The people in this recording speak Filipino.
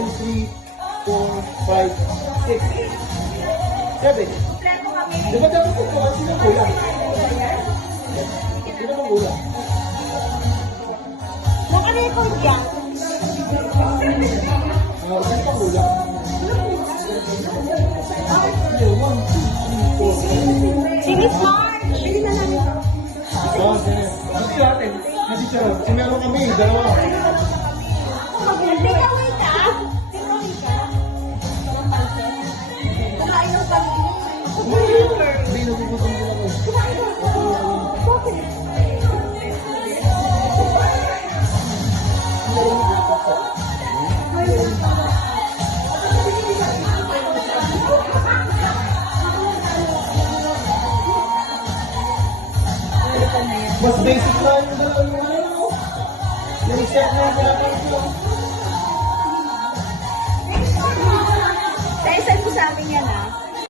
3, 4, 5, 6, 7. Di ba dapat ito? Sino kulang? Sino bang kulang? Naka-record yan. Sino bang kulang? Si Miss March. Bili na lang ito. Oo, sige. Kasi natin. Kasi siya. Sinalo kami. Dalawa. Teka, wait ah. Teka, wait ah. Kumain ng pag-ibig. Hindi, nagugutom din ako. Kumain ng pag-ibig. Bakit? Mas basic na yung dalawa. Yung set na yung dapat ko. Sa isa mo sa amin yan ah.